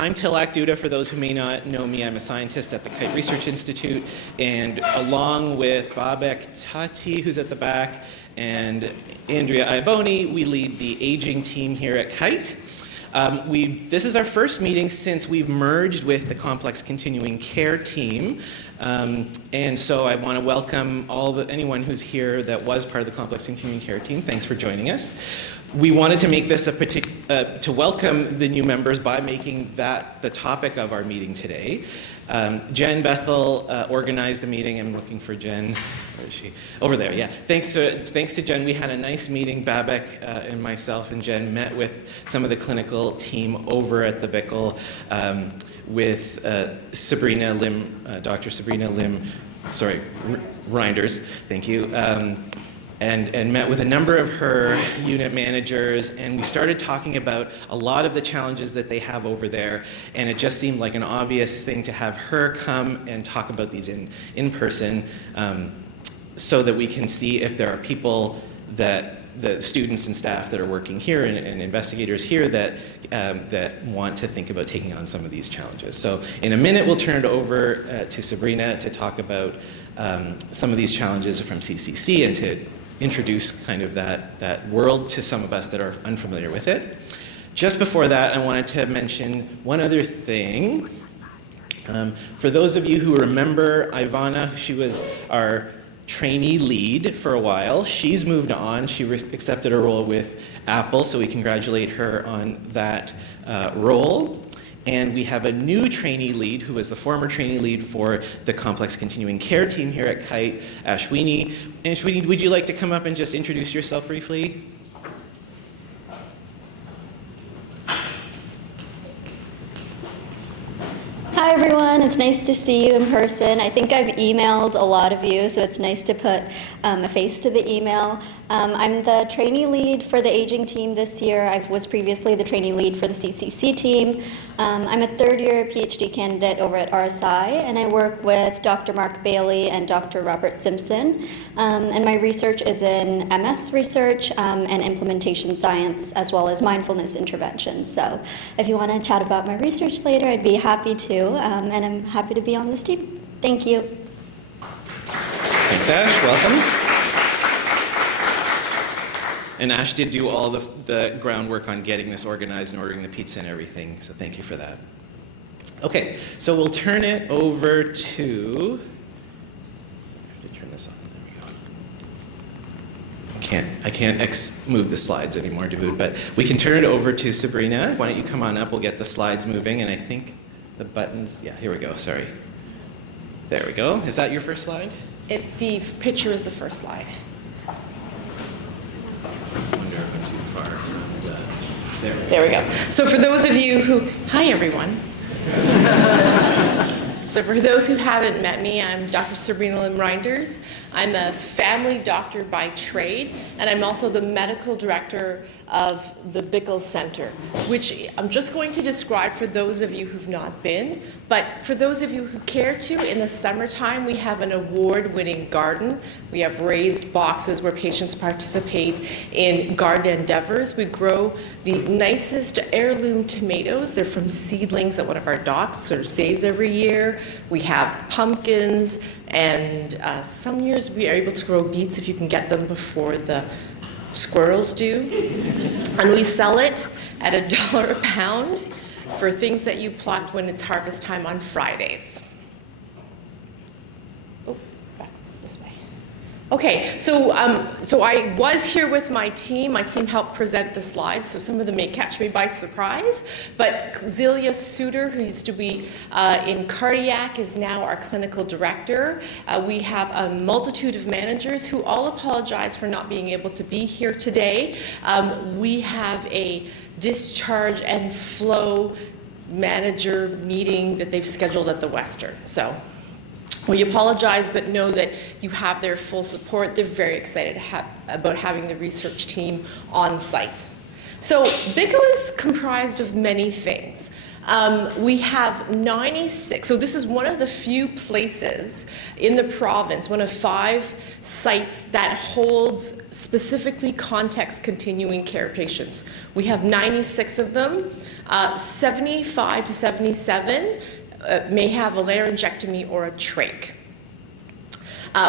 I'm Tilak Duda. For those who may not know me, I'm a scientist at the Kite Research Institute, and along with Babak Tati, who's at the back, and Andrea Iaboni, we lead the aging team here at Kite. This is our first meeting since we've merged with the Complex Continuing Care team. And so I want to welcome anyone who's here that was part of the Complex Continuing Care team. Thanks for joining us. We wanted to make this to welcome the new members by making that the topic of our meeting today. Jen Bethel organized a meeting. I'm looking for Jen. Where is she? Over there, yeah. Thanks to Jen, we had a nice meeting. Babak and myself and Jen met with some of the clinical team over at the Bickle with Sabrina Lim, Dr. Sabrina Lim, Reinders, thank you. And met with a number of her unit managers, and we started talking about a lot of the challenges that they have over there, and it just seemed like an obvious thing to have her come and talk about these in person, so that we can see if there are people that the students and staff that are working here and investigators here that want to think about taking on some of these challenges. So in a minute, we'll turn it over to Sabrina to talk about some of these challenges from CCC and to introduce kind of that world to some of us that are unfamiliar with it. Just before that, I wanted to mention one other thing. For those of you who remember Ivana, she was our trainee lead for a while. She's moved on. She accepted a role with Apple, so we congratulate her on that role. And we have a new trainee lead who was the former trainee lead for the Complex Continuing Care team here at Kite, Ashwini. Ashwini, would you like to come up and just introduce yourself briefly? Hi everyone, it's nice to see you in person. I think I've emailed a lot of you, so it's nice to put a face to the email. I'm the trainee lead for the aging team this year. I was previously the trainee lead for the CCC team. I'm a third-year PhD candidate over at RSI, and I work with Dr. Mark Bailey and Dr. Robert Simpson. And my research is in MS research and implementation science, as well as mindfulness intervention. So if you want to chat about my research later, I'd be happy to, and I'm happy to be on this team. Thank you. Thanks, Ash. Welcome. And Ash did do all the groundwork on getting this organized and ordering the pizza and everything, so thank you for that. Okay, so we'll turn it over to, I have to turn this on, there we go. I can't move the slides anymore, David, but we can turn it over to Sabrina. Why don't you come on up, we'll get the slides moving, and I think the buttons, yeah, here we go, sorry. There we go. Is that your first slide? The picture is the first slide. There we go. So for those of you who, hi everyone. So for those who haven't met me, I'm Dr. Sabrina Lim Reinders. I'm a family doctor by trade, and I'm also the medical director of the Bickle Center, which I'm just going to describe for those of you who've not been. But for those of you who care to, in the summertime, we have an award-winning garden. We have raised boxes where patients participate in garden endeavors. We grow the nicest heirloom tomatoes. They're from seedlings that one of our docs sort of saves every year. We have pumpkins, and some years we are able to grow beets if you can get them before the squirrels do. And we sell it at $1 a pound for things that you pluck when it's harvest time on Fridays. Oh, back this way. Okay, so I was here with my team. My team helped present the slides, so some of them may catch me by surprise. But Zelia Suter, who used to be in cardiac, is now our clinical director. We have a multitude of managers who all apologize for not being able to be here today. We have a discharge and flow manager meeting that they've scheduled at the Western. So we apologize, but know that you have their full support. They're very excited about having the research team on site. So Bickle is comprised of many things. We have 96, so this is one of the few places in the province, one of 5 sites that holds specifically context continuing care patients. We have 96 of them. 75 to 77 may have a laryngectomy or a trach.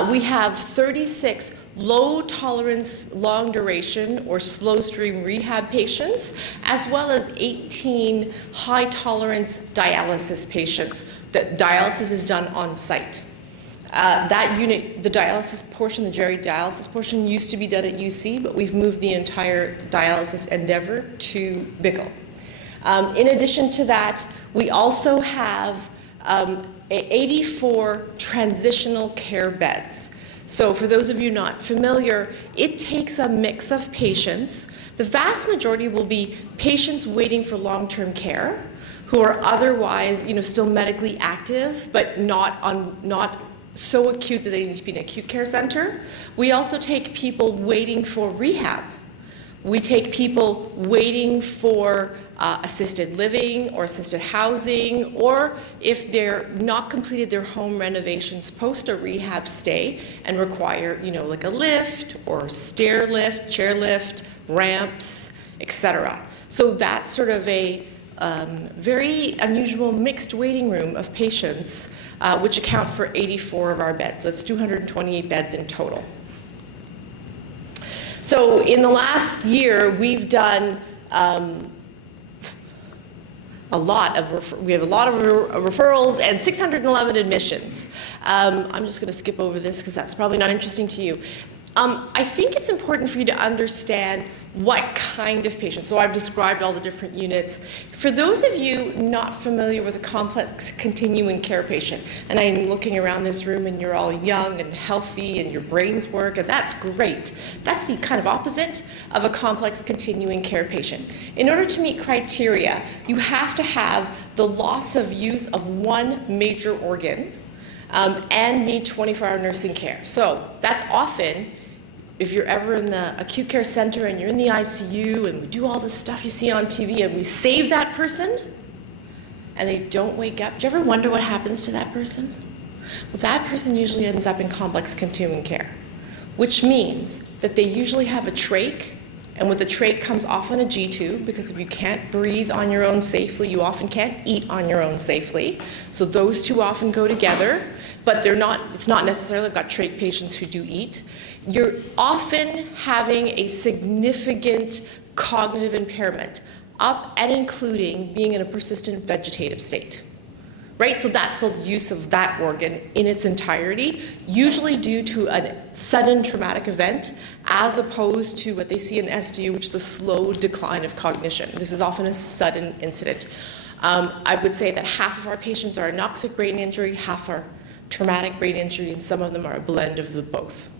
We have 36 low tolerance, long duration, or slow stream rehab patients, as well as 18 high tolerance dialysis patients. The dialysis is done on site. That unit, the dialysis portion, the Jerry dialysis portion, used to be done at UC, but we've moved the entire dialysis endeavor to Bickle. In addition to that, we also have 84 transitional care beds. So for those of you not familiar, it takes a mix of patients. The vast majority will be patients waiting for long-term care who are otherwise, still medically active, but not so acute that they need to be in an acute care center. We also take people waiting for rehab. We take people waiting for assisted living or assisted housing, or if they're not completed their home renovations post a rehab stay and require, like a lift or stair lift, chair lift, ramps, etc. So that's sort of a very unusual mixed waiting room of patients, which account for 84 of our beds. So it's 228 beds in total. So in the last year, we've done we have a lot of referrals and 611 admissions. I'm just going to skip over this because that's probably not interesting to you. I think it's important for you to understand what kind of patient. So I've described all the different units. For those of you not familiar with a complex continuing care patient, and I'm looking around this room and you're all young and healthy and your brains work, and that's great. That's the kind of opposite of a complex continuing care patient. In order to meet criteria, you have to have the loss of use of one major organ and need 24-hour nursing care. So that's often, if you're ever in the acute care center and you're in the ICU and we do all this stuff you see on TV and we save that person and they don't wake up, do you ever wonder what happens to that person? Well, that person usually ends up in complex continuing care, which means that they usually have a trach, and with the trach comes often a G-tube, because if you can't breathe on your own safely, you often can't eat on your own safely. So those two often go together, but it's not necessarily, I've got trach patients who do eat. You're often having a significant cognitive impairment, up and including being in a persistent vegetative state. Right? So that's the use of that organ in its entirety, usually due to a sudden traumatic event, as opposed to what they see in SDU, which is a slow decline of cognition. This is often a sudden incident. I would say that half of our patients are anoxic brain injury, half are traumatic brain injury, and some of them are a blend of the both.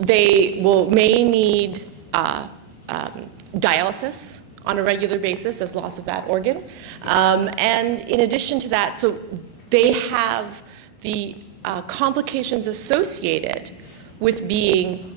They may need dialysis on a regular basis as loss of that organ. And in addition to that, so they have the complications associated with being,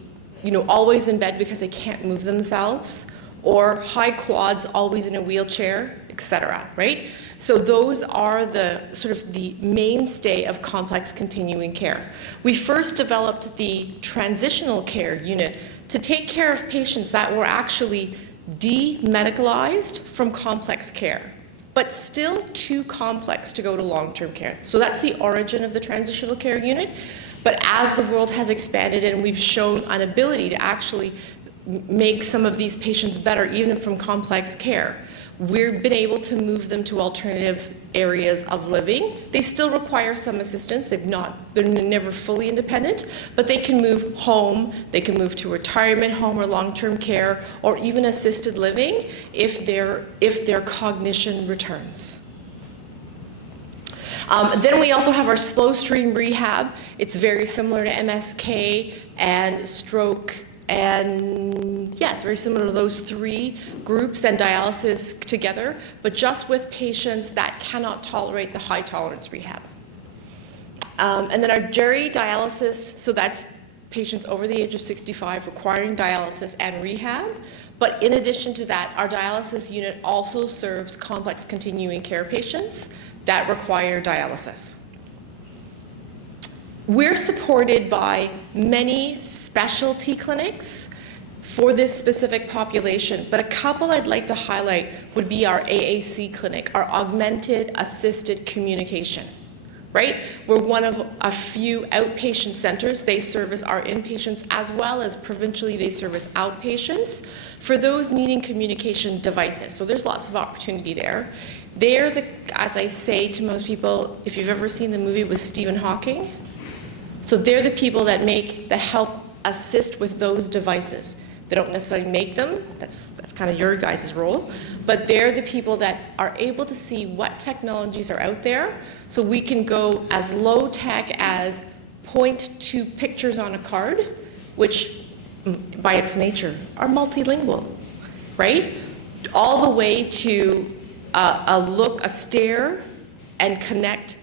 always in bed because they can't move themselves, or high quads, always in a wheelchair, etc., right? So those are the sort of the mainstay of complex continuing care. We first developed the transitional care unit to take care of patients that were actually demedicalized from complex care, but still too complex to go to long-term care. So that's the origin of the transitional care unit. But as the world has expanded and we've shown an ability to actually make some of these patients better, even from complex care, we've been able to move them to alternative areas of living. They still require some assistance. They're never fully independent, but they can move home, they can move to retirement home or long-term care, or even assisted living if their cognition returns. Then we also have our slow stream rehab. It's very similar to MSK and stroke, and yeah, it's very similar to those three groups and dialysis together, but just with patients that cannot tolerate the high tolerance rehab. And then our Jerry dialysis, so that's patients over the age of 65 requiring dialysis and rehab, But in addition to that, our dialysis unit also serves complex continuing care patients that require dialysis. We're supported by many specialty clinics for this specific population, but a couple I'd like to highlight would be our AAC clinic, our Augmented Assisted Communication, right? We're one of a few outpatient centers. They service our inpatients as well as provincially they service outpatients for those needing communication devices. So there's lots of opportunity there. They're the, as I say to most people, if you've ever seen the movie with Stephen Hawking, so they're the people that help assist with those devices. They don't necessarily make them, that's kind of your guys' role, but they're the people that are able to see what technologies are out there, so we can go as low tech as point to pictures on a card, which by its nature are multilingual, right? All the way to a stare and connect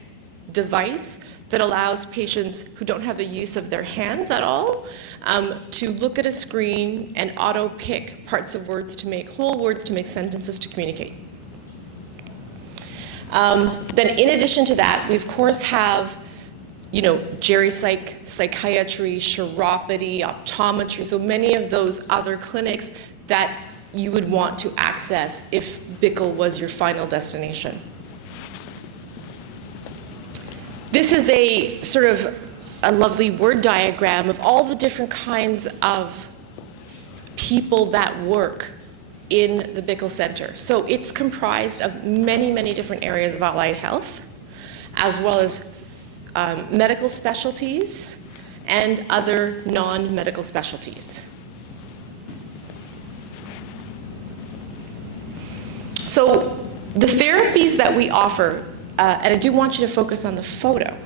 device that allows patients who don't have the use of their hands at all to look at a screen and auto-pick parts of words to make whole words, to make sentences, to communicate. Then in addition to that, we of course have, geriatric, psychiatry, chiropody, optometry, so many of those other clinics that you would want to access if Bickle was your final destination. This is a sort of a lovely word diagram of all the different kinds of people that work in the Bickle Center. So it's comprised of many, many different areas of allied health, as well as medical specialties and other non-medical specialties. So the therapies that we offer, and I do want you to focus on the photo,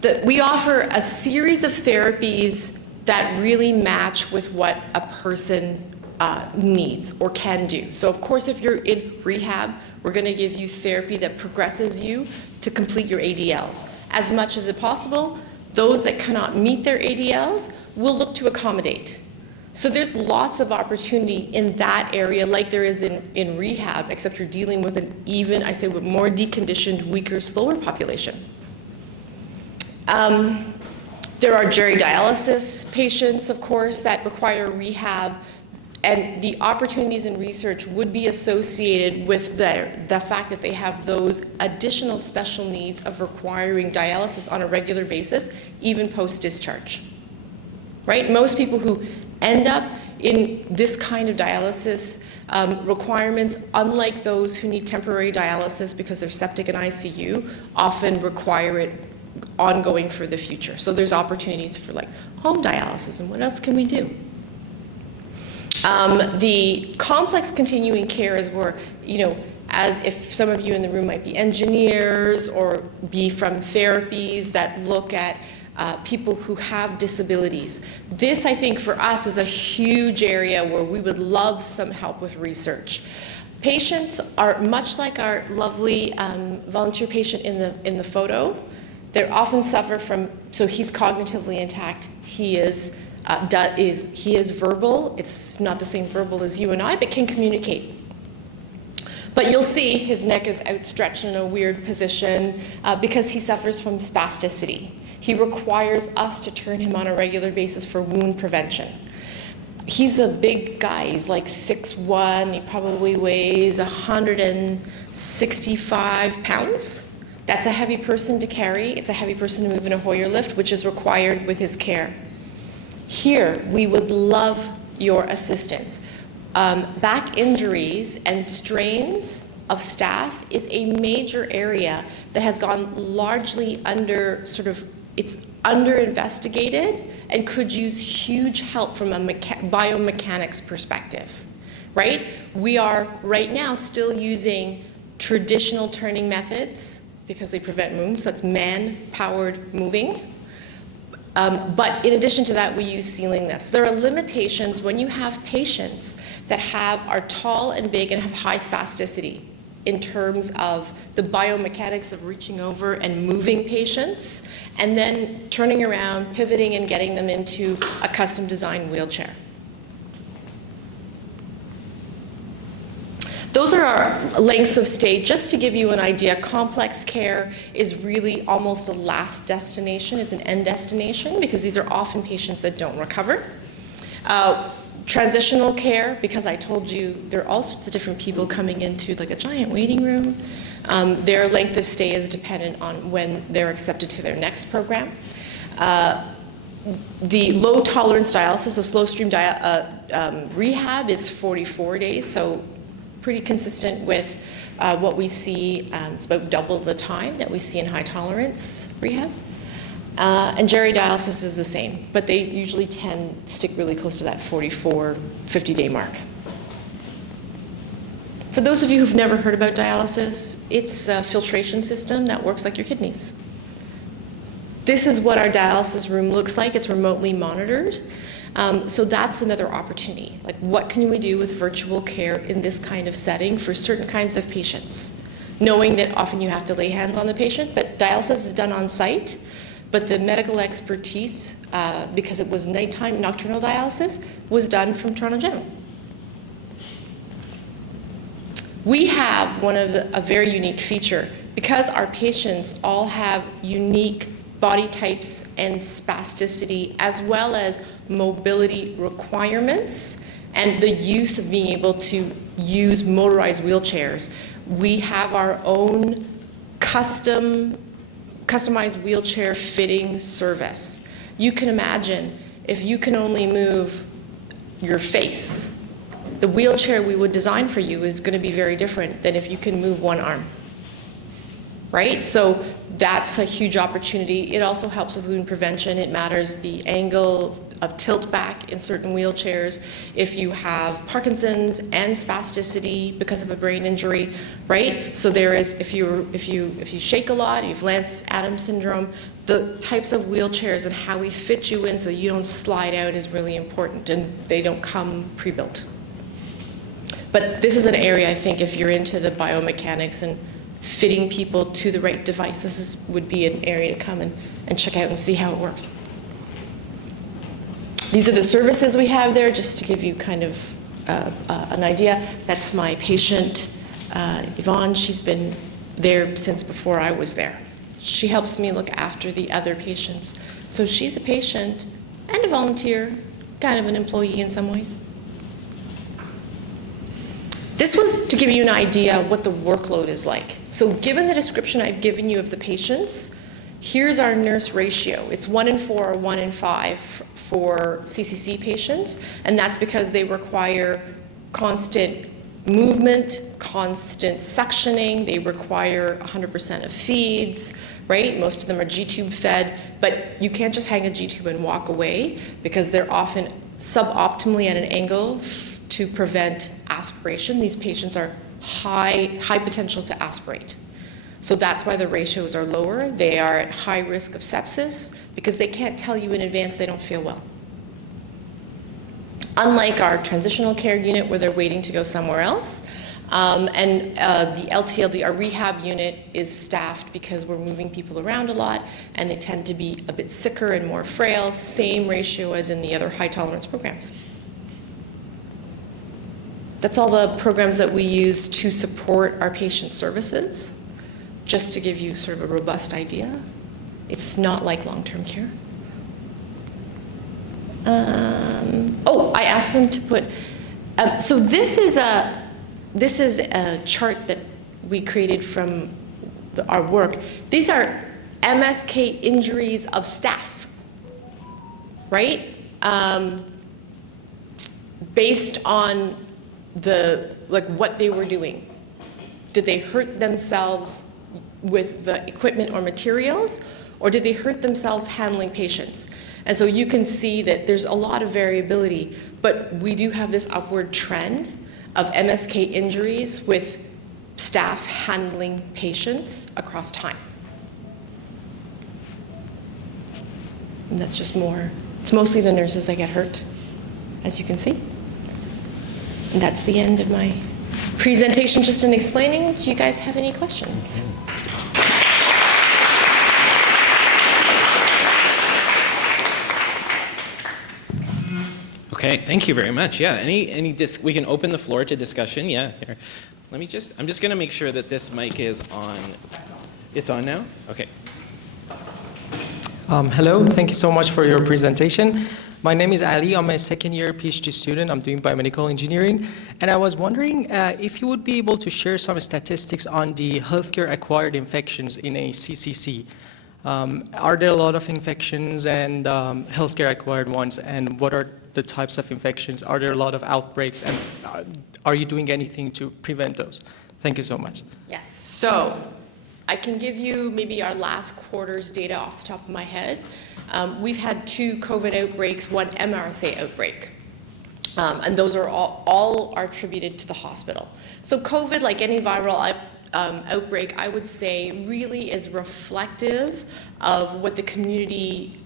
that we offer a series of therapies that really match with what a person needs or can do. So of course, if you're in rehab, we're going to give you therapy that progresses you to complete your ADLs. As much as possible, those that cannot meet their ADLs, we'll look to accommodate. So there's lots of opportunity in that area like there is in rehab, except you're dealing with an even, I say, with more deconditioned, weaker, slower population. There are geridialysis patients, of course, that require rehab, and the opportunities in research would be associated with the fact that they have those additional special needs of requiring dialysis on a regular basis, even post-discharge, right? Most people who end up in this kind of dialysis requirements, unlike those who need temporary dialysis because they're septic in ICU, often require it ongoing for the future. So there's opportunities for like home dialysis, and what else can we do? The complex continuing care is where, as if some of you in the room might be engineers or be from therapies that look at people who have disabilities. This, I think, for us is a huge area where we would love some help with research. Patients are much like our lovely volunteer patient in the photo. They often suffer from, so he's cognitively intact. He is verbal. It's not the same verbal as you and I, but can communicate. But you'll see his neck is outstretched in a weird position because he suffers from spasticity. He requires us to turn him on a regular basis for wound prevention. He's a big guy. He's like 6'1". He probably weighs 165 pounds. That's a heavy person to carry. It's a heavy person to move in a Hoyer lift, which is required with his care. Here, we would love your assistance. Back injuries and strains of staff is a major area that has gone largely it's under-investigated and could use huge help from a biomechanics perspective, right? We are right now still using traditional turning methods because they prevent wounds, so that's man-powered moving. But in addition to that, we use ceiling lifts. There are limitations when you have patients that are tall and big and have high spasticity in terms of the biomechanics of reaching over and moving patients, and then turning around, pivoting, and getting them into a custom-designed wheelchair. Those are our lengths of stay. Just to give you an idea, complex care is really almost a last destination. It's an end destination because these are often patients that don't recover. Transitional care, because I told you there are all sorts of different people coming into like a giant waiting room. Their length of stay is dependent on when they're accepted to their next program. The low tolerance dialysis, so slow stream rehab is 44 days, so pretty consistent with what we see. It's about double the time that we see in high tolerance rehab. And Jerry dialysis is the same, but they usually tend to stick really close to that 44, 50-day mark. For those of you who've never heard about dialysis, it's a filtration system that works like your kidneys. This is what our dialysis room looks like. It's remotely monitored. So that's another opportunity. Like, what can we do with virtual care in this kind of setting for certain kinds of patients? Knowing that often you have to lay hands on the patient, but dialysis is done on site. But the medical expertise, because it was nighttime nocturnal dialysis, was done from Toronto General. We have a very unique feature. Because our patients all have unique body types and spasticity, as well as mobility requirements, and the use of being able to use motorized wheelchairs, we have our own customized wheelchair fitting service. You can imagine if you can only move your face, the wheelchair we would design for you is going to be very different than if you can move one arm. Right? So that's a huge opportunity. It also helps with wound prevention. It matters the angle of tilt back in certain wheelchairs. If you have Parkinson's and spasticity because of a brain injury, right? So there is, if you shake a lot, you have Lance Adams syndrome, the types of wheelchairs and how we fit you in so you don't slide out is really important, and they don't come pre-built. But this is an area, I think, if you're into the biomechanics and fitting people to the right device, would be an area to come and check out and see how it works. These are the services we have there, just to give you kind of an idea. That's my patient, Yvonne. She's been there since before I was there. She helps me look after the other patients. So she's a patient and a volunteer, kind of an employee in some ways. This was to give you an idea of what the workload is like. So given the description I've given you of the patients, here's our nurse ratio. It's 1 in 4 or 1 in 5 for CCC patients, and that's because they require constant movement, constant suctioning. They require 100% of feeds, right? Most of them are G-tube fed, but you can't just hang a G-tube and walk away because they're often suboptimally at an angle to prevent aspiration. These patients are high potential to aspirate. So that's why the ratios are lower. They are at high risk of sepsis because they can't tell you in advance they don't feel well. Unlike our transitional care unit where they're waiting to go somewhere else, and the LTLD, our rehab unit, is staffed because we're moving people around a lot and they tend to be a bit sicker and more frail, same ratio as in the other high tolerance programs. That's all the programs that we use to support our patient services, just to give you sort of a robust idea. It's not like long-term care. I asked them to put, so this is a chart that we created from our work. These are MSK injuries of staff, right? Based on what they were doing. Did they hurt themselves with the equipment or materials, or did they hurt themselves handling patients? And so you can see that there's a lot of variability, but we do have this upward trend of MSK injuries with staff handling patients across time. And that's just more, it's mostly the nurses that get hurt, as you can see. And that's the end of my presentation, just in explaining. Do you guys have any questions? Okay, thank you very much. Yeah, we can open the floor to discussion. Yeah, here. let me just, I'm just going to make sure that this mic is on. It's on now? Okay. Hello, thank you so much for your presentation. My name is Ali. I'm a second-year PhD student. I'm doing biomedical engineering. And I was wondering if you would be able to share some statistics on the healthcare-acquired infections in a CCC. Are there a lot of infections and healthcare-acquired ones? And what are the types of infections? Are there a lot of outbreaks? And are you doing anything to prevent those? Thank you so much. Yes. So I can give you maybe our last quarter's data off the top of my head. We've had 2 COVID outbreaks, 1 MRSA outbreak. And those are all are attributed to the hospital. So COVID, like any viral outbreak, I would say really is reflective of what the community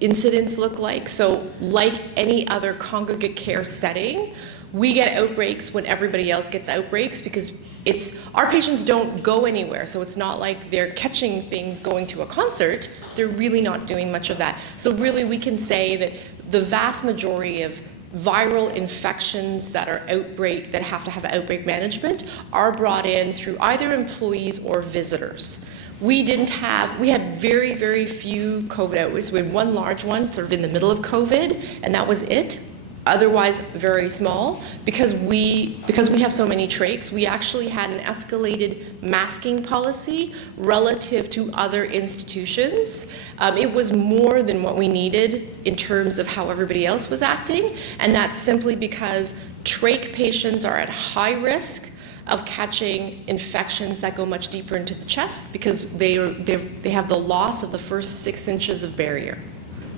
incidents look like. So like any other congregate care setting, we get outbreaks when everybody else gets outbreaks because our patients don't go anywhere, so it's not like they're catching things going to a concert. They're really not doing much of that. So really we can say that the vast majority of viral infections that have to have outbreak management are brought in through either employees or visitors. We had very, very few COVID outbreaks. We had 1 large one sort of in the middle of COVID, and that was it. Otherwise very small. Because we have so many trachs, we actually had an escalated masking policy relative to other institutions. It was more than what we needed in terms of how everybody else was acting, and that's simply because trach patients are at high risk of catching infections that go much deeper into the chest because they have the loss of the first 6 inches of barrier,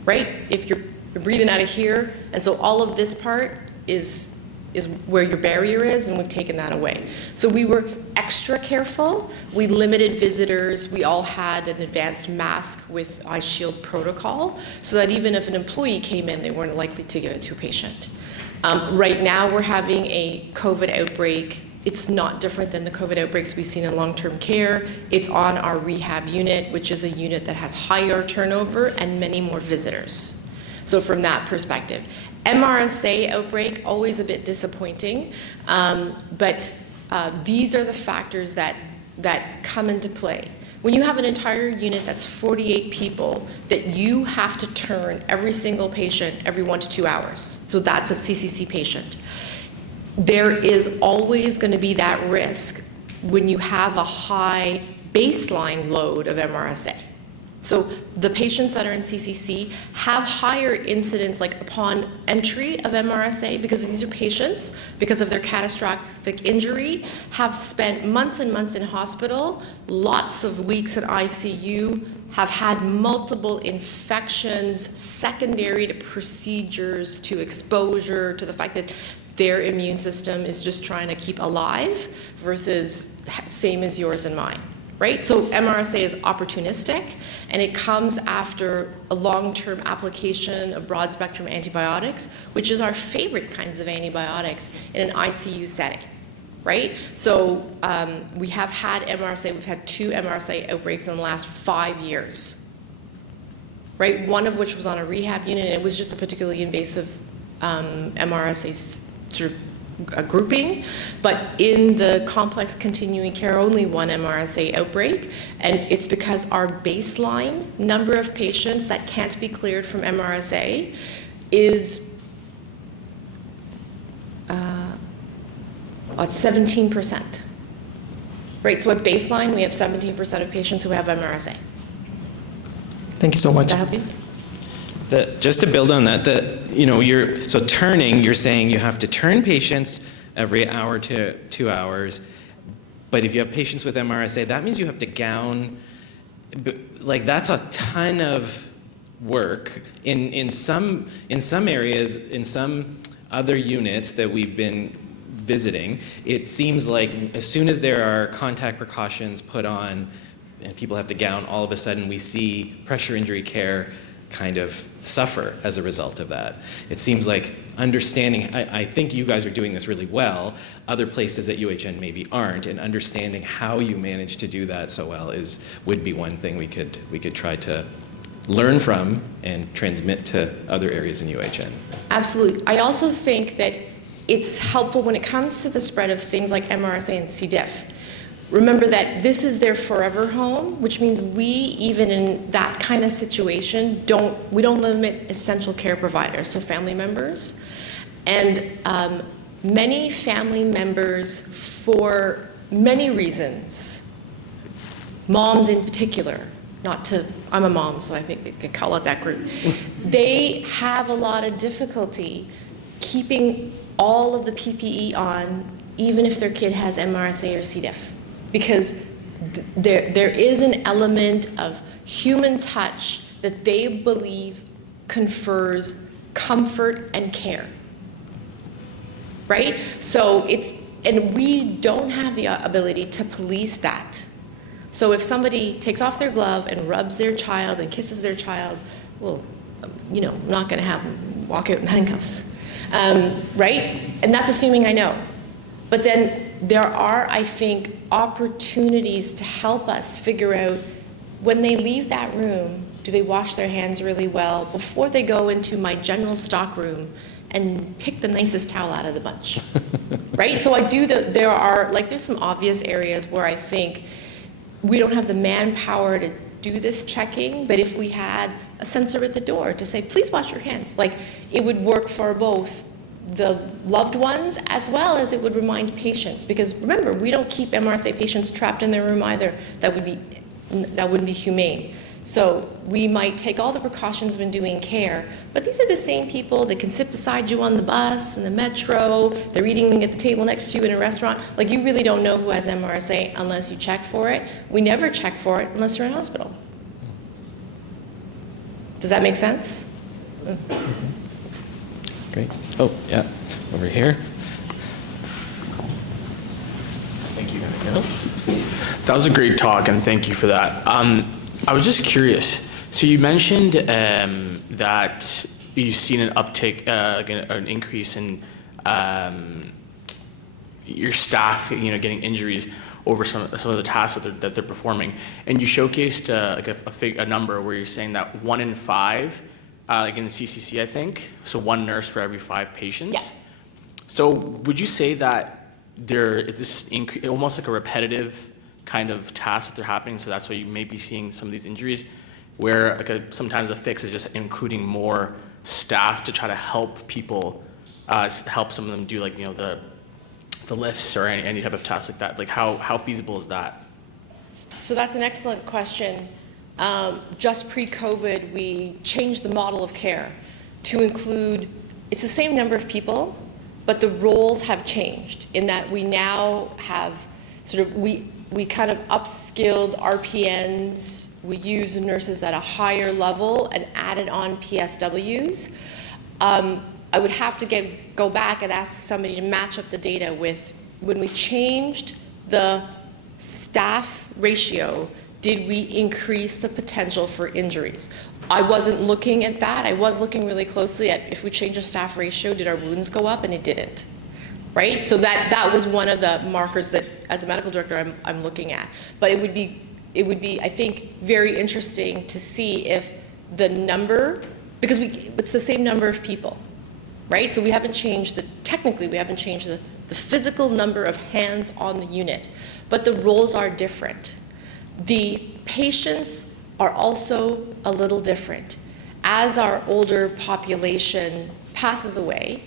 right? If you're breathing out of here, and so all of this part is where your barrier is, and we've taken that away. So we were extra careful. We limited visitors. We all had an advanced mask with eye shield protocol, so that even if an employee came in, they weren't likely to give it to a patient. Right now, we're having a COVID outbreak. It's not different than the COVID outbreaks we've seen in long-term care. It's on our rehab unit, which is a unit that has higher turnover and many more visitors. So from that perspective, MRSA outbreak, always a bit disappointing, but these are the factors that come into play. When you have an entire unit that's 48 people that you have to turn every single patient every 1 to 2 hours, so that's a CCC patient, there is always going to be that risk when you have a high baseline load of MRSA. So the patients that are in CCC have higher incidence, like upon entry of MRSA, because these are patients, because of their catastrophic injury, have spent months and months in hospital, lots of weeks in ICU, have had multiple infections secondary to procedures, to exposure, to the fact that their immune system is just trying to keep alive versus same as yours and mine. Right? So MRSA is opportunistic, and it comes after a long-term application of broad-spectrum antibiotics, which is our favorite kinds of antibiotics in an ICU setting. Right? So we have had MRSA, we've had 2 MRSA outbreaks in the last 5 years. Right? One of which was on a rehab unit, and it was just a particularly invasive MRSA sort of a grouping, but in the complex continuing care, only 1 MRSA outbreak, and it's because our baseline number of patients that can't be cleared from MRSA is 17%. Right, so at baseline, we have 17% of patients who have MRSA. Thank you so much. Does that help you? Just to build on that, you're saying you have to turn patients every hour to 2 hours, but if you have patients with MRSA, that means you have to gown, like that's a ton of work in some areas, in some other units that we've been visiting. It seems like as soon as there are contact precautions put on and people have to gown, all of a sudden we see pressure injury care kind of suffer as a result of that. It seems like understanding, I think you guys are doing this really well, other places at UHN maybe aren't, and understanding how you manage to do that so well would be one thing we could try to learn from and transmit to other areas in UHN. Absolutely. I also think that it's helpful when it comes to the spread of things like MRSA and C. diff. Remember that this is their forever home, which means we, even in that kind of situation, we don't limit essential care providers, so family members. And many family members, for many reasons, moms in particular, I'm a mom, so I think we can call it that group, they have a lot of difficulty keeping all of the PPE on, even if their kid has MRSA or C. diff. Because there is an element of human touch that they believe confers comfort and care, right? So and we don't have the ability to police that. So if somebody takes off their glove and rubs their child and kisses their child, well, I'm not going to have them walk out in handcuffs, right? And that's assuming I know. But then there are, I think, opportunities to help us figure out, when they leave that room, do they wash their hands really well before they go into my general stock room and pick the nicest towel out of the bunch, right? So there's some obvious areas where I think we don't have the manpower to do this checking, but if we had a sensor at the door to say, please wash your hands, it would work for both the loved ones as well as it would remind patients. Because remember, we don't keep MRSA patients trapped in their room either. That wouldn't be humane. So we might take all the precautions when doing care, but these are the same people that can sit beside you on the bus, in the metro, they're eating at the table next to you in a restaurant. You really don't know who has MRSA unless you check for it. We never check for it unless you're in hospital. Does that make sense? Great. Oh, yeah, over here. Thank you. That was a great talk, and thank you for that. I was just curious. So you mentioned that you've seen an uptick, an increase in your staff, getting injuries over some of the tasks that they're performing, and you showcased a number where you're saying that 1 in 5. In the CCC, I think, so 1 nurse for every 5 patients. Yeah. So would you say that there is this almost like a repetitive kind of task that they're happening, so that's why you may be seeing some of these injuries, where sometimes the fix is just including more staff to try to help people, help some of them do the lifts or any type of task like that? How feasible is that? So that's an excellent question. Just pre-COVID, we changed the model of care to include, it's the same number of people, but the roles have changed in that we now have we kind of upskilled RPNs, we use nurses at a higher level and added on PSWs. I would have to go back and ask somebody to match up the data with when we changed the staff ratio. Did we increase the potential for injuries? I wasn't looking at that. I was looking really closely at if we change the staff ratio, did our wounds go up? And it didn't, right? So that was one of the markers that, as a medical director, I'm looking at. But it would be, I think, very interesting to see if the number, because it's the same number of people, right? So we haven't changed technically we haven't changed the physical number of hands on the unit, but the roles are different. The patients are also a little different. As our older population passes away,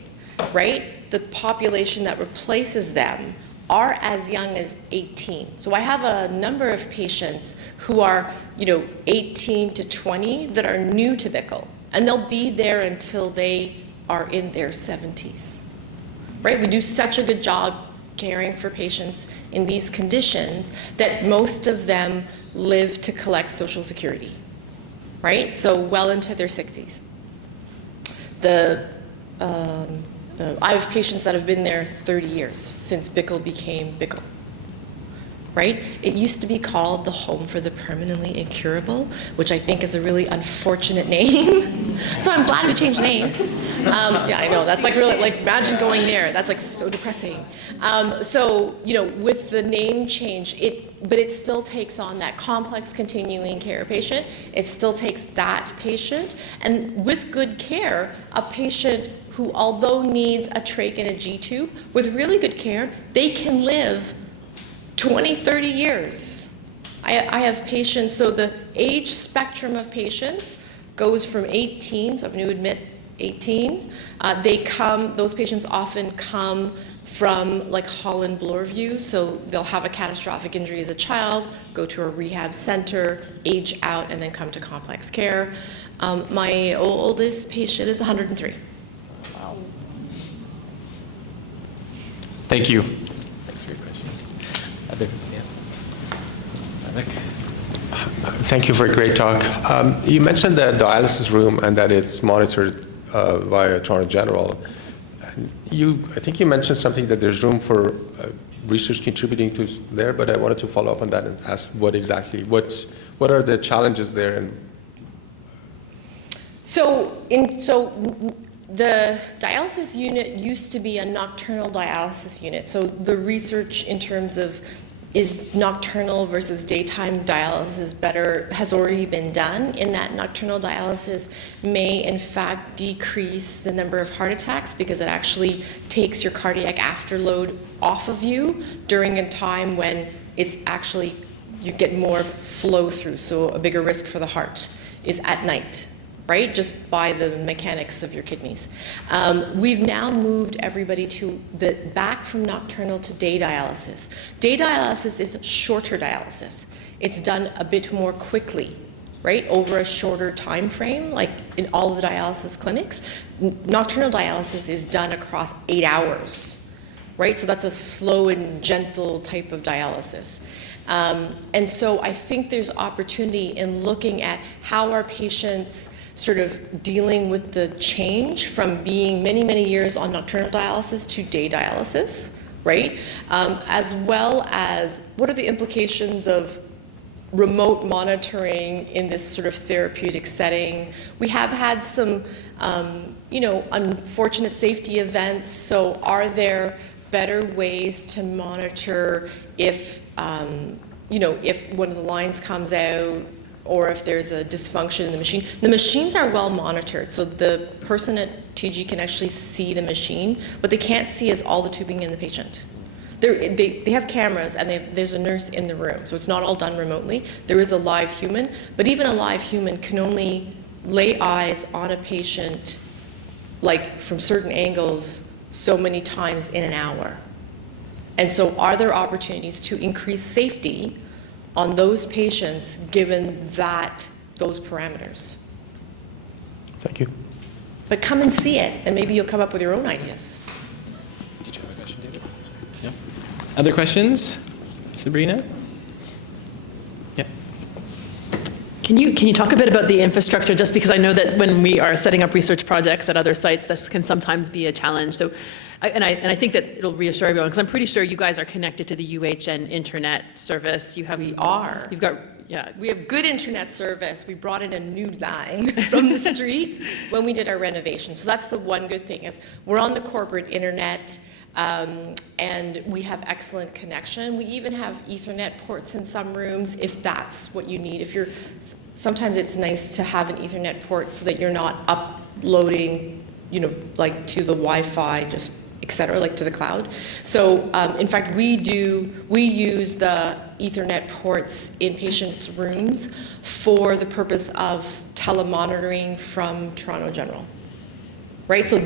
right, the population that replaces them are as young as 18. So I have a number of patients who are, 18 to 20 that are new to BICL, and they'll be there until they are in their 70s, right? We do such a good job caring for patients in these conditions that most of them live to collect Social Security, right? So well into their 60s. I have patients that have been there 30 years since BICL became BICL, right? It used to be called the Home for the Permanently Incurable, which I think is a really unfortunate name. So I'm glad we changed name. Yeah, I know, that's really, imagine going there. That's so depressing. So, with the name change, but it still takes on that complex continuing care patient. It still takes that patient. And with good care, a patient who, although needs a trach and a G-tube, with really good care, they can live 20, 30 years. I have patients, so the age spectrum of patients goes from 18, so if you admit 18, those patients often come from like Holland Bloorview, so they'll have a catastrophic injury as a child, go to a rehab center, age out, and then come to complex care. My oldest patient is 103. Thank you. Thanks for your question. Others? Yeah. Thank you for a great talk. You mentioned the dialysis room and that it's monitored via Toronto General. I think you mentioned something that there's room for research contributing to there, but I wanted to follow up on that and ask what are the challenges there? And So the dialysis unit used to be a nocturnal dialysis unit. So the research in terms of is nocturnal versus daytime dialysis better has already been done, in that nocturnal dialysis may in fact decrease the number of heart attacks because it actually takes your cardiac afterload off of you during a time when it's actually, you get more flow through, so a bigger risk for the heart is at night, right? Just by the mechanics of your kidneys. We've now moved everybody back from nocturnal to day dialysis. Day dialysis is shorter dialysis. It's done a bit more quickly, right? Over a shorter time frame, like in all the dialysis clinics. Nocturnal dialysis is done across 8 hours, right? So that's a slow and gentle type of dialysis. And so I think there's opportunity in looking at how our patients sort of dealing with the change from being many, many years on nocturnal dialysis to day dialysis, right? As well as what are the implications of remote monitoring in this sort of therapeutic setting. We have had some, unfortunate safety events, so are there better ways to monitor if, if one of the lines comes out or if there's a dysfunction in the machine. The machines are well monitored, so the person at TG can actually see the machine. What they can't see is all the tubing in the patient. They have cameras and there's a nurse in the room, so it's not all done remotely. There is a live human, but even a live human can only lay eyes on a patient like from certain angles so many times in an hour. And so are there opportunities to increase safety on those patients given those parameters? thank you. But come and see it, and maybe you'll come up with your own ideas. Did you have a question, David? No? Other questions? Sabrina? Yeah. Can you talk a bit about the infrastructure, just because I know that when we are setting up research projects at other sites, this can sometimes be a challenge. So, I think that it'll reassure everyone, because I'm pretty sure you guys are connected to the UHN internet service. We are. You've got, yeah. We have good internet service. We brought in a new line from the street when we did our renovation. So that's the one good thing, is we're on the corporate internet, and we have excellent connection. We even have Ethernet ports in some rooms if that's what you need. Sometimes it's nice to have an Ethernet port so that you're not uploading, like to the Wi-Fi, just et cetera, like to the cloud. So in fact, we use the Ethernet ports in patients' rooms for the purpose of telemonitoring from Toronto General, right? So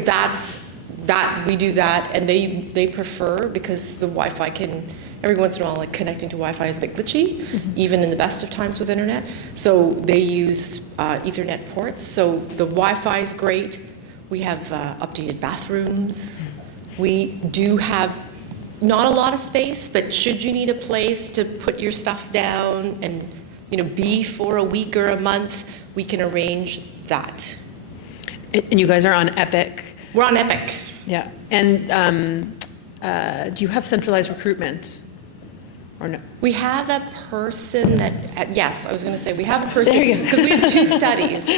we do that, and they prefer, because the Wi-Fi can, every once in a while, like connecting to Wi-Fi is a bit glitchy, even in the best of times with internet. So they use Ethernet ports. So the Wi-Fi is great. We have updated bathrooms. We do have not a lot of space, but should you need a place to put your stuff down and be for a week or a month, we can arrange that. And you guys are on Epic. We're on Epic. Yeah. And do you have centralized recruitment, or no? We have a person yes, I was going to say we have a person, because we have 2 studies.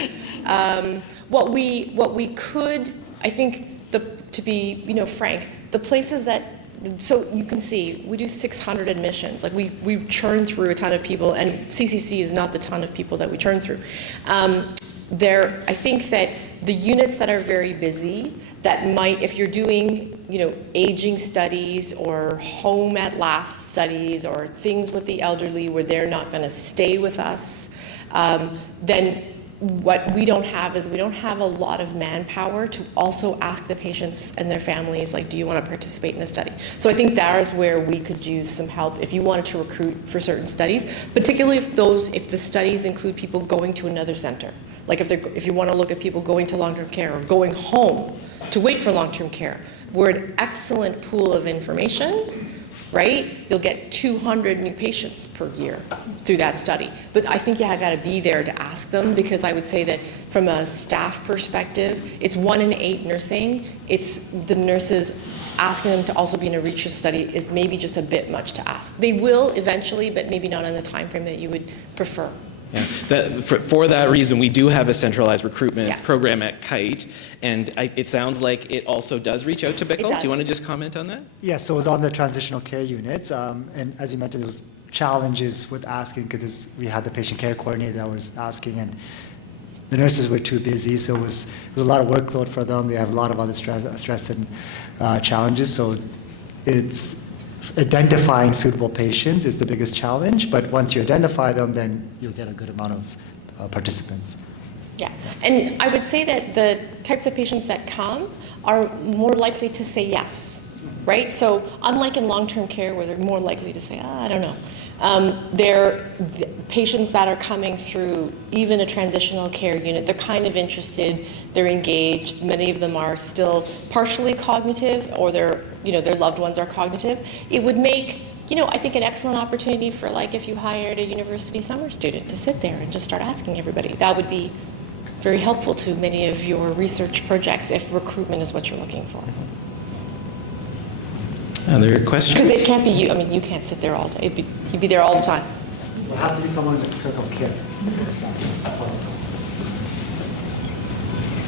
What we could, I think, to be frank, the places that, so you can see, we do 600 admissions. Like we've churned through a ton of people, and CCC is not the ton of people that we churn through. I think that the units that are very busy, that might, if you're doing, aging studies or home at last studies or things with the elderly where they're not going to stay with us, then what we don't have is we don't have a lot of manpower to also ask the patients and their families, like, do you want to participate in a study? So I think that is where we could use some help if you wanted to recruit for certain studies, particularly if the studies include people going to another center. Like if you want to look at people going to long-term care or going home to wait for long-term care, we're an excellent pool of information, right? You'll get 200 new patients per year through that study. But I think you got to be there to ask them, because I would say that from a staff perspective, it's 1 in 8 nursing. It's the nurses asking them to also be in a research study is maybe just a bit much to ask. They will eventually, but maybe not in the time frame that you would prefer. Yeah. For that reason, we do have a centralized recruitment Yeah. program at Kite, and it sounds like it also does reach out to Bickle. does. Do you want to just comment on that? Yeah, so it was on the transitional care units, and as you mentioned, there was challenges with asking because we had the patient care coordinator that was asking, and the nurses were too busy, so it was a lot of workload for them. They have a lot of other stress and challenges, so it's identifying suitable patients is the biggest challenge, but once you identify them, then you'll get a good amount of participants. Yeah, and I would say that the types of patients that come are more likely to say yes, right? So unlike in long-term care where they're more likely to say, I don't know, they're patients that are coming through even a transitional care unit, they're kind of interested, they're engaged, many of them are still partially cognitive, or their loved ones are cognitive. It would make, I think an excellent opportunity for, like, if you hired a university summer student to sit there and just start asking everybody. That would be very helpful to many of your research projects if recruitment is what you're looking for. Other questions? Because it can't be you. I mean, you can't sit there all day. You'd be there all the time. It has to be someone in the circle of care.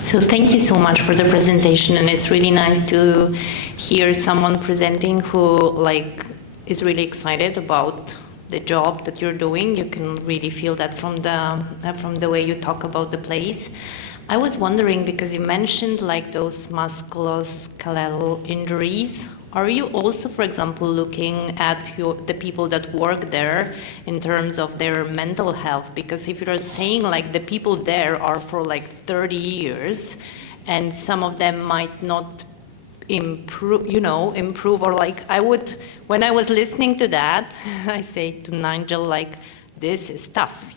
So thank you so much for the presentation, and it's really nice to hear someone presenting who is really excited about the job that you're doing. You can really feel that from the way you talk about the place. I was wondering, because you mentioned those musculoskeletal injuries. Are you also, for example, looking at the people that work there in terms of their mental health? Because if you're saying the people there are for 30 years, and some of them might not improve, or when I was listening to that, I say to Nigel, this is tough,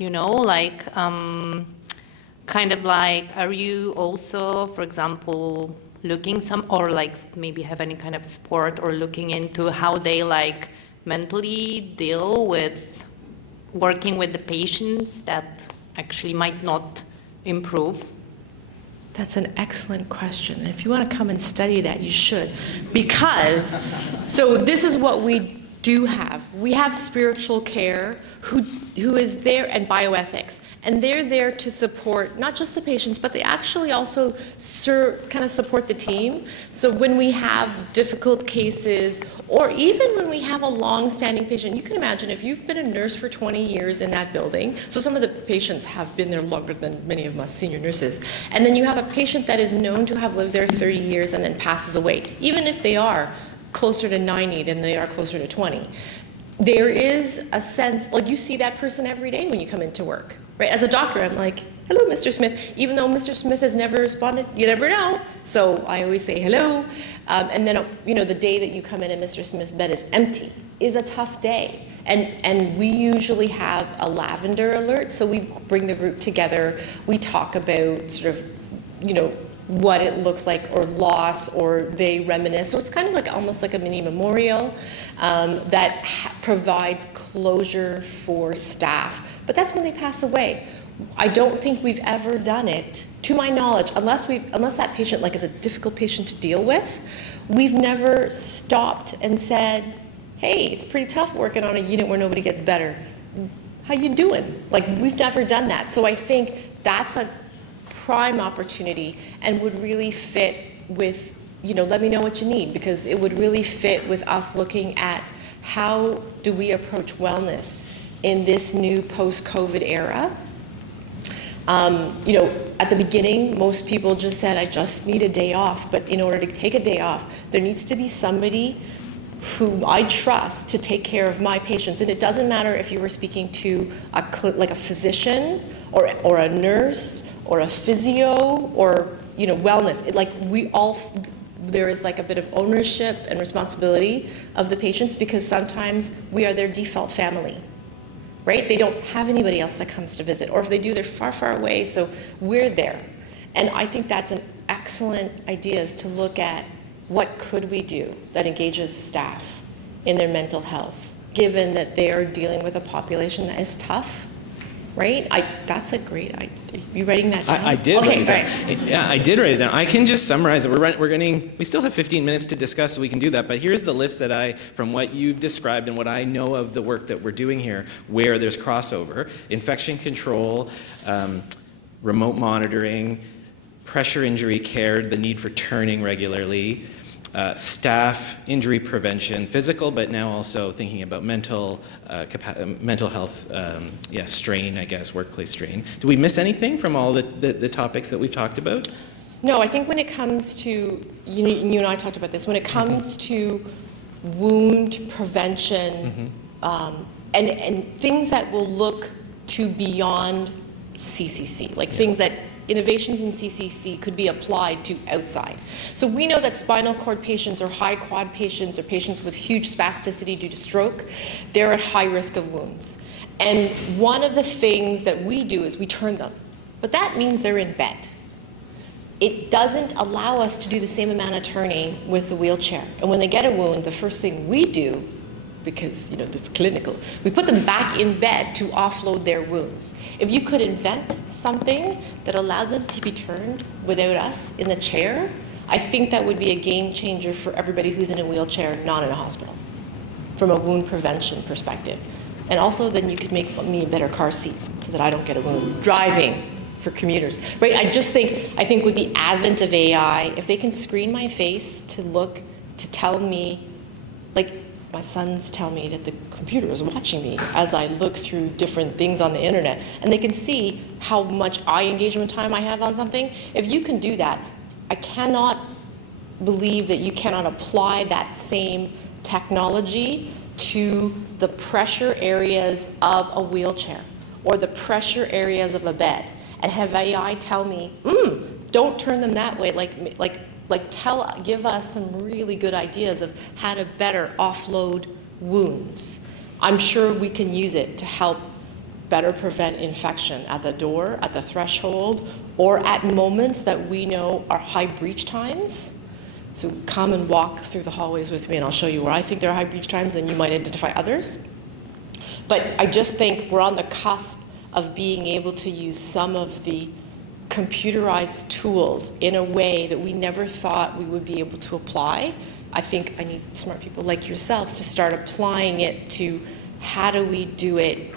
are you also, for example, looking maybe have any kind of support or looking into how they mentally deal with working with the patients that actually might not improve? That's an excellent question. If you want to come and study that, you should. Because, so this is what we do have. We have spiritual care who is there, and bioethics. And they're there to support not just the patients, but they actually also kind of support the team. So when we have difficult cases, or even when we have a long-standing patient, you can imagine if you've been a nurse for 20 years in that building, so some of the patients have been there longer than many of us senior nurses, and then you have a patient that is known to have lived there 30 years and then passes away, even if they are closer to 90 than they are closer to 20. There is a sense, you see that person every day when you come into work, right? As a doctor, I'm like, hello, Mr. Smith. Even though Mr. Smith has never responded, you never know. So I always say hello. And then, the day that you come in and Mr. Smith's bed is empty is a tough day. And we usually have a lavender alert. So we bring the group together. We talk about sort of, what it looks like, or loss, or they reminisce. So it's kind of almost like a mini memorial that provides closure for staff. But that's when they pass away. I don't think we've ever done it, to my knowledge, unless that patient is a difficult patient to deal with. We've never stopped and said, hey, it's pretty tough working on a unit where nobody gets better. How you doing? We've never done that. So I think that's a prime opportunity and would really fit with, let me know what you need, because it would really fit with us looking at how do we approach wellness in this new post-COVID era. At the beginning, most people just said, I just need a day off. But in order to take a day off, there needs to be somebody who I trust to take care of my patients. And it doesn't matter if you were speaking to like a physician or a nurse or a physio or wellness. There is like a bit of ownership and responsibility of the patients, because sometimes we are their default family, right? They don't have anybody else that comes to visit, or if they do, they're far, far away, so we're there. And I think that's an excellent idea, is to look at what could we do that engages staff in their mental health, given that they are dealing with a population that is tough, right? That's a great idea. You writing that down? I did write it down. Right. Yeah, I did write it down. I can just summarize it. We still have 15 minutes to discuss, so we can do that. But here's the list from what you've described and what I know of the work that we're doing here, where there's crossover: infection control, remote monitoring, pressure injury care, the need for turning regularly, staff injury prevention, physical, but now also thinking about mental health, strain, I guess, workplace strain. Do we miss anything from all the topics that we've talked about? No, I think when it comes to, you and I talked about this, when it comes to wound prevention, and things that will look to beyond CCC, like things that innovations in CCC could be applied to outside. So we know that spinal cord patients or high quad patients or patients with huge spasticity due to stroke, they're at high risk of wounds. And one of the things that we do is we turn them, but that means they're in bed. It doesn't allow us to do the same amount of turning with the wheelchair. And when they get a wound, the first thing we do, because it's clinical, we put them back in bed to offload their wounds. If you could invent something that allowed them to be turned without us in the chair, I think that would be a game changer for everybody who's in a wheelchair, not in a hospital, from a wound prevention perspective. And also then you could make me a better car seat so that I don't get a wound. Driving for commuters, right? I think with the advent of AI, if they can screen my face to tell me, like, my sons tell me that the computer is watching me as I look through different things on the internet, and they can see how much eye engagement time I have on something. If you can do that, I cannot believe that you cannot apply that same technology to the pressure areas of a wheelchair or the pressure areas of a bed, and have AI tell me, don't turn them that way, give us some really good ideas of how to better offload wounds. I'm sure we can use it to help better prevent infection at the door, at the threshold, or at moments that we know are high breach times. So come and walk through the hallways with me, and I'll show you where I think there are high breach times, and you might identify others. But I just think we're on the cusp of being able to use some of the computerized tools in a way that we never thought we would be able to apply. I think I need smart people like yourselves to start applying it to how do we do it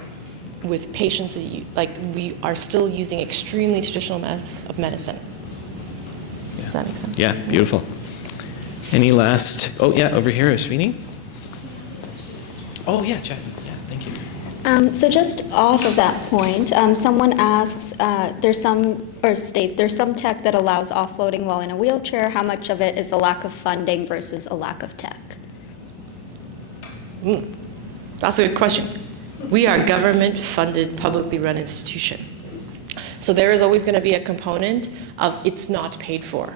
with patients that we are still using extremely traditional methods of medicine. Yeah. Does that make sense? Yeah, beautiful. Any last, over here, Ashvini? Oh, yeah, Chad. Yeah, thank you. So just off of that point, someone asks, states there's some tech that allows offloading while in a wheelchair. How much of it is a lack of funding versus a lack of tech? That's a good question. We are a government-funded, publicly run institution. So there is always going to be a component of it's not paid for.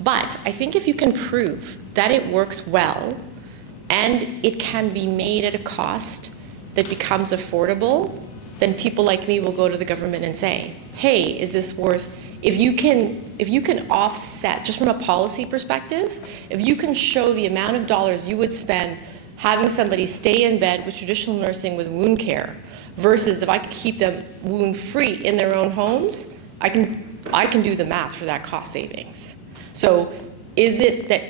But I think if you can prove that it works well and it can be made at a cost that becomes affordable, then people like me will go to the government and say, hey, is this worth, if you can offset, just from a policy perspective, if you can show the amount of dollars you would spend having somebody stay in bed with traditional nursing with wound care versus if I could keep them wound-free in their own homes, I can do the math for that cost savings. So is it that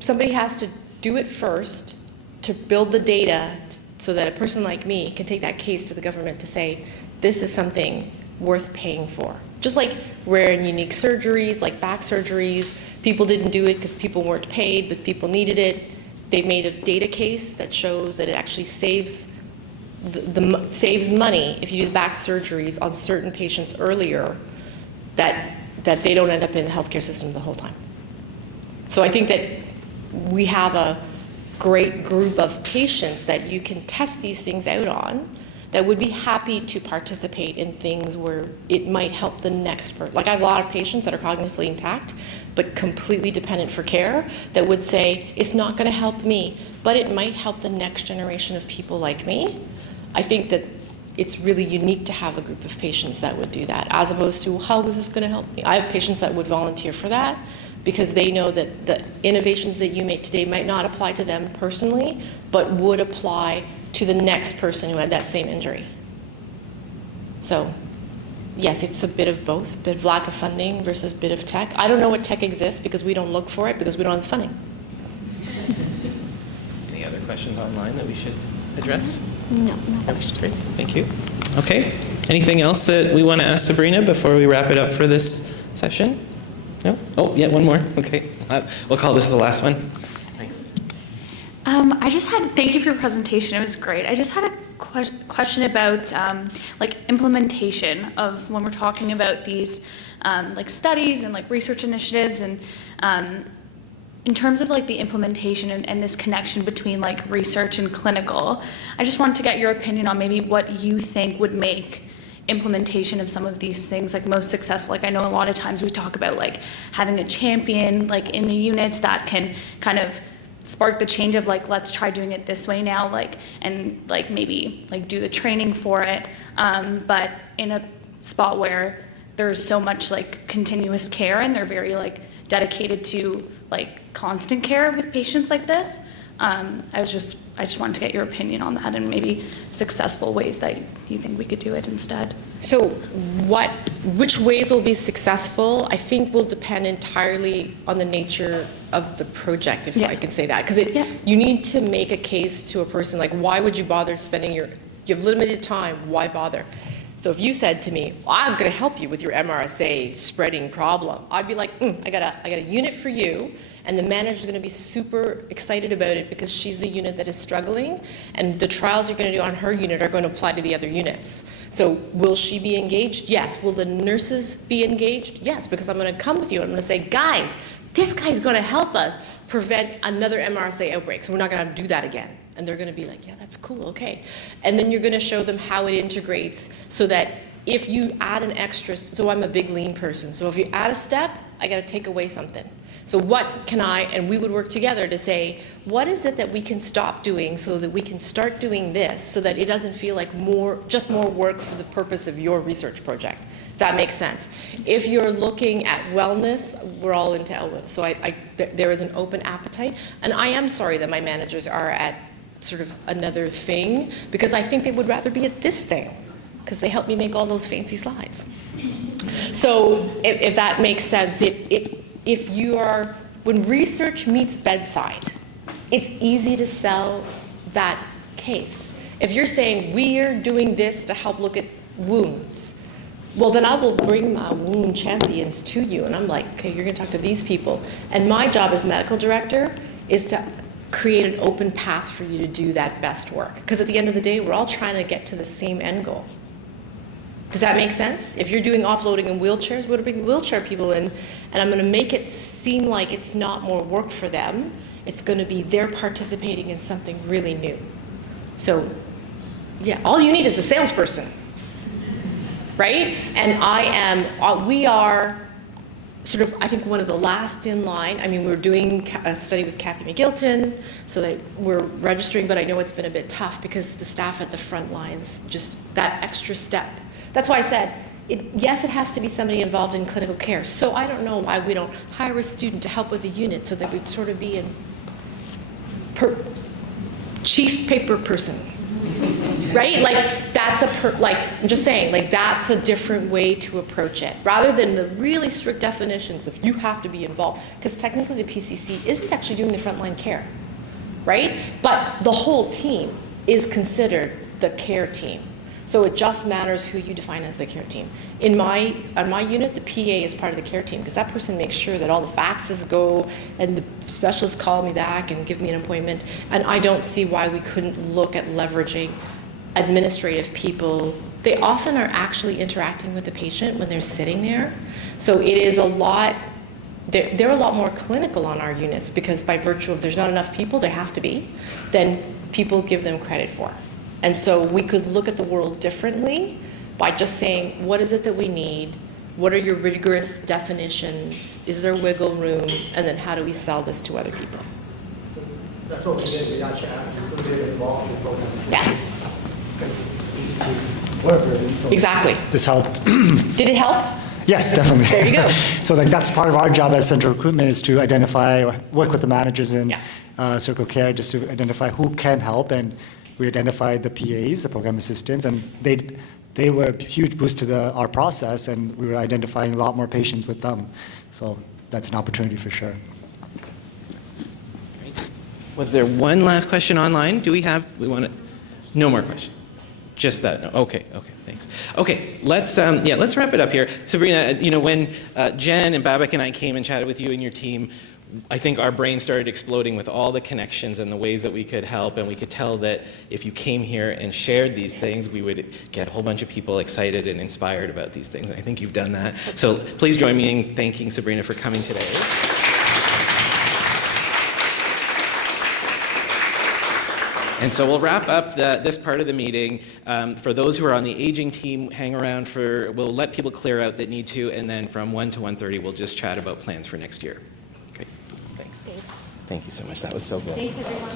somebody has to do it first to build the data so that a person like me can take that case to the government to say, this is something worth paying for. Just like rare and unique surgeries, like back surgeries, people didn't do it because people weren't paid, but people needed it. They made a data case that shows that it actually saves saves money if you do back surgeries on certain patients earlier, that they don't end up in the healthcare system the whole time. So I think that we have a great group of patients that you can test these things out on that would be happy to participate in things where it might help the next person. Like I have a lot of patients that are cognitively intact but completely dependent for care that would say, it's not going to help me, but it might help the next generation of people like me. I think that it's really unique to have a group of patients that would do that, as opposed to, how is this going to help me? I have patients that would volunteer for that because they know that the innovations that you make today might not apply to them personally, but would apply to the next person who had that same injury. So, yes, it's a bit of both, a bit of lack of funding versus a bit of tech. I don't know what tech exists because we don't look for it because we don't have the funding. Any other questions online that we should address? No, no questions. Great, thank you. Okay, anything else that we want to ask Sabrina before we wrap it up for this session? No? Oh, yeah, one more. Okay, we'll call this the last one. Thanks. Thank you for your presentation. It was great. I just had a question about like implementation of when we're talking about these like studies and like research initiatives, and in terms of like the implementation and this connection between like research and clinical. I just wanted to get your opinion on maybe what you think would make implementation of some of these things like most successful. Like I know a lot of times we talk about like having a champion like in the units that can kind of spark the change of like, let's try doing it this way now, like, and like maybe like do the training for it. But in a spot where there's so much like continuous care and they're very like dedicated to like constant care with patients like this. I just wanted to get your opinion on that and maybe successful ways that you think we could do it instead. So which ways will be successful, I think will depend entirely on the nature of the project, if I can say that. Because you need to make a case to a person, like why would you bother spending you have limited time, why bother? So if you said to me, well, I'm going to help you with your MRSA spreading problem, I'd be like, I got a unit for you, and the manager's going to be super excited about it because she's the unit that is struggling, and the trials you're going to do on her unit are going to apply to the other units. So will she be engaged? Yes. Will the nurses be engaged? Yes, because I'm going to come with you and I'm going to say, guys, this guy's going to help us prevent another MRSA outbreak, so we're not going to have to do that again. And they're going to be like, yeah, that's cool, okay. And then you're going to show them how it integrates so that if you add an extra, so I'm a big lean person, so if you add a step, I got to take away something. So what can and we would work together to say, what is it that we can stop doing so that we can start doing this so that it doesn't feel like just more work for the purpose of your research project. That makes sense. If you're looking at wellness, we're all into wellness. So there is an open appetite. And I am sorry that my managers are at sort of another thing, because I think they would rather be at this thing, because they help me make all those fancy slides. So if that makes sense, if you are, when research meets bedside, it's easy to sell that case. If you're saying, we're doing this to help look at wounds, well, then I will bring my wound champions to you. And I'm like, okay, you're going to talk to these people. And my job as medical director is to create an open path for you to do that best work. Because at the end of the day, we're all trying to get to the same end goal. Does that make sense? If you're doing offloading in wheelchairs, we're going to bring wheelchair people in, and I'm going to make it seem like it's not more work for them. It's going to be they're participating in something really new. So, yeah, all you need is a salesperson, right? And we are sort of, I think, one of the last in line. I mean, we're doing a study with Kathy McGilton, so that we're registering, but I know it's been a bit tough because the staff at the front lines, just that extra step. That's why I said, yes, it has to be somebody involved in clinical care. So I don't know why we don't hire a student to help with the unit so that we'd sort of be in chief paper person, right? Like that's I'm just saying, like that's a different way to approach it, rather than the really strict definitions of you have to be involved, because technically the PCC isn't actually doing the frontline care, right? But the whole team is considered the care team. So it just matters who you define as the care team. On my unit, the PA is part of the care team, because that person makes sure that all the faxes go and the specialists call me back and give me an appointment. And I don't see why we couldn't look at leveraging administrative people, they often are actually interacting with the patient when they're sitting there. So it is a lot, they're a lot more clinical on our units because by virtue of there's not enough people, there have to be, then people give them credit for. And so we could look at the world differently by just saying, what is it that we need? What are your rigorous definitions? Is there wiggle room? And then how do we sell this to other people? So that's what we did. We actually get involved in program assistance because PCCs were burdened. So Exactly. This helped. Did it help? Yes, definitely. There you go. So like that's part of our job as central recruitment is to identify or work with the managers in Circle Care just to identify who can help, and we identified the PAs, the program assistants, and they were a huge boost to our process, and we were identifying a lot more patients with them. So that's an opportunity for sure. Was there one last question online? We want to, no more questions? Just that, no. Okay, thanks. Okay, let's wrap it up here. Sabrina, when Jen and Babak and I came and chatted with you and your team, I think our brains started exploding with all the connections and the ways that we could help, and we could tell that if you came here and shared these things, we would get a whole bunch of people excited and inspired about these things, and I think you've done that. So please join me in thanking Sabrina for coming today. And so we'll wrap up this part of the meeting. For those who are on the aging team, hang around we'll let people clear out that need to, and then from 1 to 1:30, we'll just chat about plans for next year. Great, thanks. Thank you so much, that was so good. Thanks, everyone.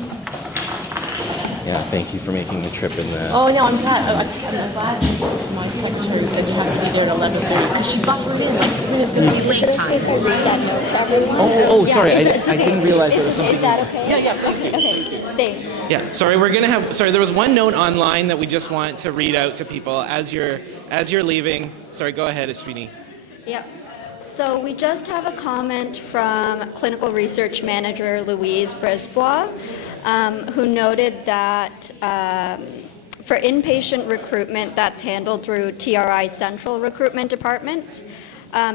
Yeah, thank you for making the trip in the... Oh, no, I'm glad. I'm glad my secretary said you have to be there at 11:30 because she buffered in. Like, Sabrina's going to be late time. Oh, sorry, I didn't realize there was something... Is that okay? Yeah, please do. Okay, thanks. Yeah, sorry, there was one note online that we just want to read out to people as you're leaving. Sorry, go ahead, Ashwini. Yep. So we just have a comment from Clinical Research Manager Louise Brisbois, who noted that for inpatient recruitment that's handled through TRI Central Recruitment Department,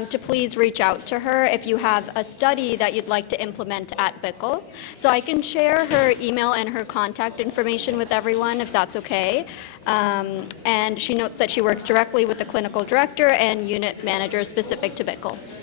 to please reach out to her if you have a study that you'd like to implement at Bickle. So I can share her email and her contact information with everyone if that's okay. And she notes that she works directly with the clinical director and unit manager specific to Bickle.